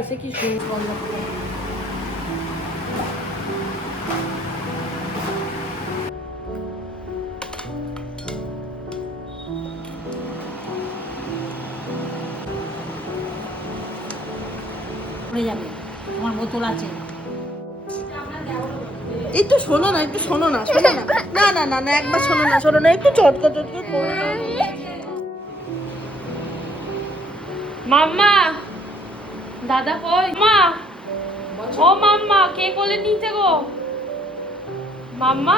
আছে কি সুন্দর। যাবে আমার বোতল আছে। একটু শোনো না, একটু শোনো না, শোনো না, না না না না, একবার শোনো না, শোনো না, একটু চটকা চটকা করো না। মাম্মা দাদা কই? মা ও মাম্মা কে কোলে নিচে গো? মাম্মা